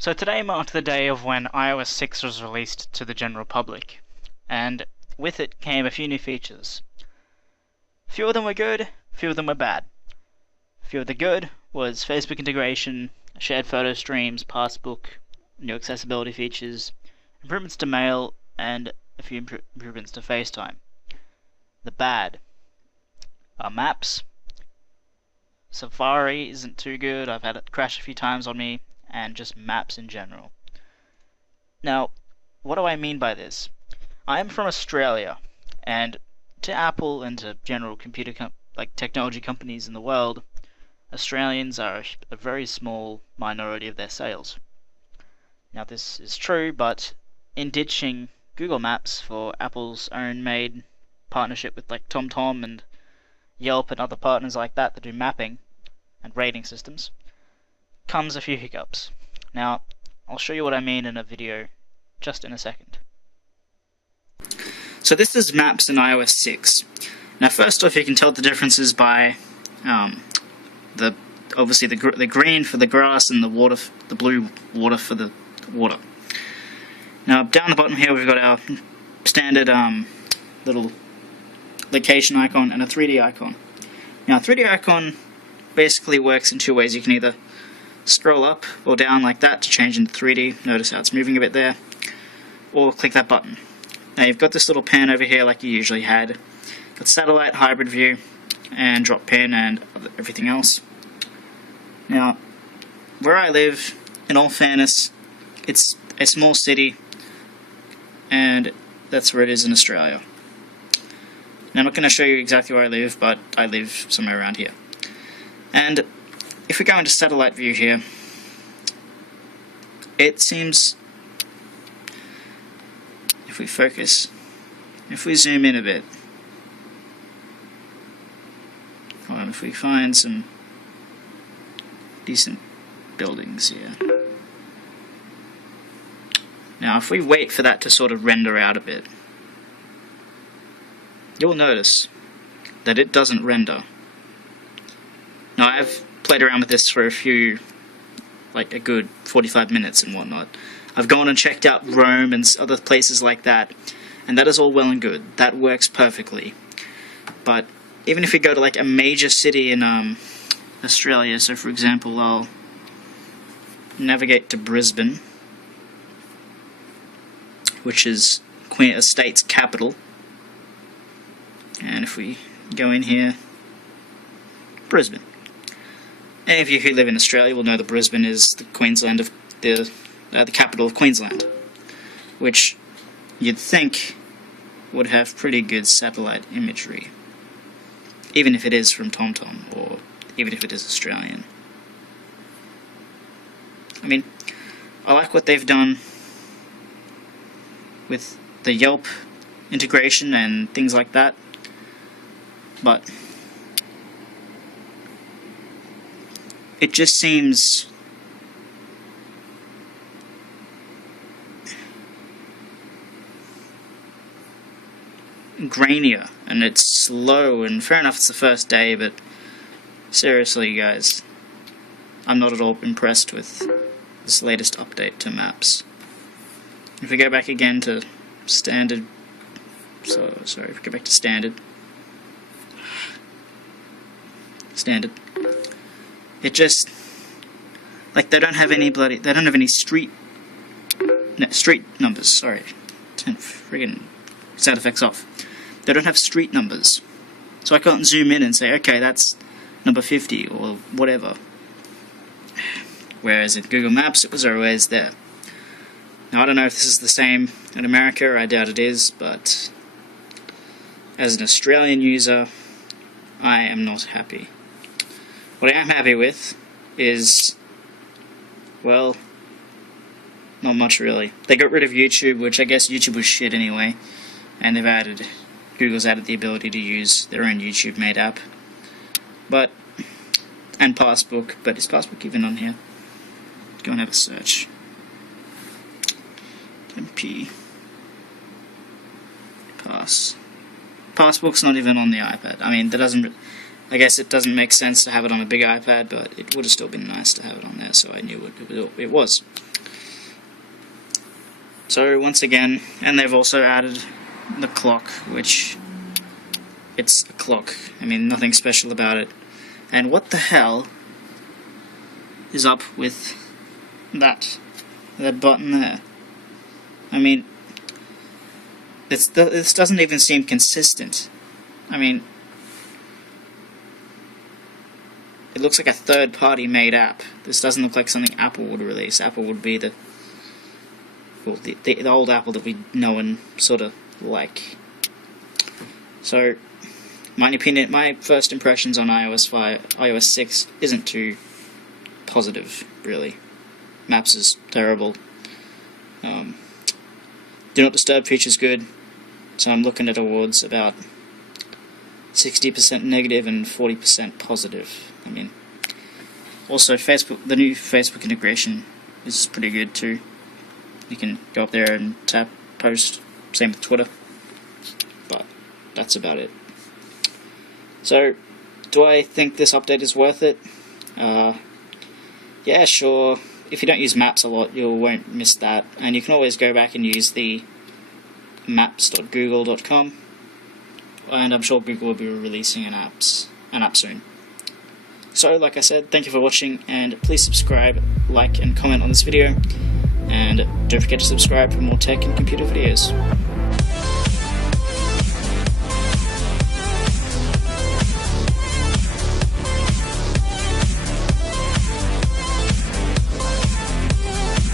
So today marked the day of when iOS 6 was released to the general public, and with it came a few new features. Few of them were good, few of them were bad. Few of the good was Facebook integration, shared photo streams, passbook, new accessibility features, improvements to Mail, and a few improvements to FaceTime. The bad are Maps. Safari isn't too good, I've had it crash a few times on me, and just Maps in general. Now, what do I mean by this? I am from Australia, and to Apple and to general technology companies in the world, Australians are a very small minority of their sales. Now this is true, but in ditching Google Maps for Apple's own made partnership with like TomTom and Yelp and other partners like that do mapping and rating systems, comes a few hiccups. Now, I'll show you what I mean in a video just in a second. So this is Maps in iOS 6. Now first off, you can tell the differences by obviously the green for the grass and the blue water for the water. Now down the bottom here we've got our standard little location icon and a 3D icon. Now a 3D icon basically works in two ways. You can either scroll up or down like that to change into 3D. Notice how it's moving a bit there. Or click that button. Now you've got this little pan over here like you usually had. Got satellite, hybrid view, and drop pan and everything else. Now, where I live, in all fairness, it's a small city, and that's where it is in Australia. Now I'm not going to show you exactly where I live, but I live somewhere around here. And if we go into satellite view here, it seems, if we focus, if we zoom in a bit, and if we find some decent buildings here. Now if we wait for that to sort of render out a bit, you'll notice that it doesn't render. Now I've played around with this for a good 45 minutes and whatnot. I've gone and checked out Rome and other places like that, and that is all well and good. That works perfectly. But even if we go to like a major city in Australia, so for example I'll navigate to Brisbane, which is a state's capital, and if we go in here, Brisbane. Any of you who live in Australia will know that Brisbane is the capital of Queensland, which you'd think would have pretty good satellite imagery, even if it is from TomTom, or even if it is Australian. I mean, I like what they've done with the Yelp integration and things like that, but it just seems grainier, and it's slow, and fair enough it's the first day, but seriously guys, I'm not at all impressed with this latest update to Maps. If we go back again to standard, if we go back to standard, it just, like, they don't have any street numbers, sorry, turn friggin' sound effects off. They don't have street numbers, so I can't zoom in and say, okay, that's number 50 or whatever. Whereas in Google Maps it was always there. Now I don't know if this is the same in America, I doubt it is, but as an Australian user, I am not happy. What I am happy with is, well, not much really. They got rid of YouTube, which I guess YouTube was shit anyway, and Google's added the ability to use their own YouTube-made app. And Passbook, but is Passbook even on here? Go and have a search. MP. Passbook's not even on the iPad. I mean, I guess it doesn't make sense to have it on a big iPad, but it would have still been nice to have it on there, so I knew what it was. So once again, and they've also added the clock, which it's a clock. I mean, nothing special about it. And what the hell is up with that button there? I mean, this doesn't even seem consistent. I mean, it looks like a third-party made app. This doesn't look like something Apple would release. Apple would be the old Apple that we know and sort of like. So, my opinion, my first impressions on iOS 6 isn't too positive, really. Maps is terrible. Do Not Disturb feature's good, so I'm looking at awards about 60% negative and 40% positive. I mean, also the new Facebook integration is pretty good too. You can go up there and tap post, same with Twitter, but that's about it. So, do I think this update is worth it? Yeah, sure. If you don't use maps a lot, you won't miss that, and you can always go back and use the maps.google.com, and I'm sure Google will be releasing an app soon. So, like I said, thank you for watching, and please subscribe, like, and comment on this video, and don't forget to subscribe for more tech and computer videos.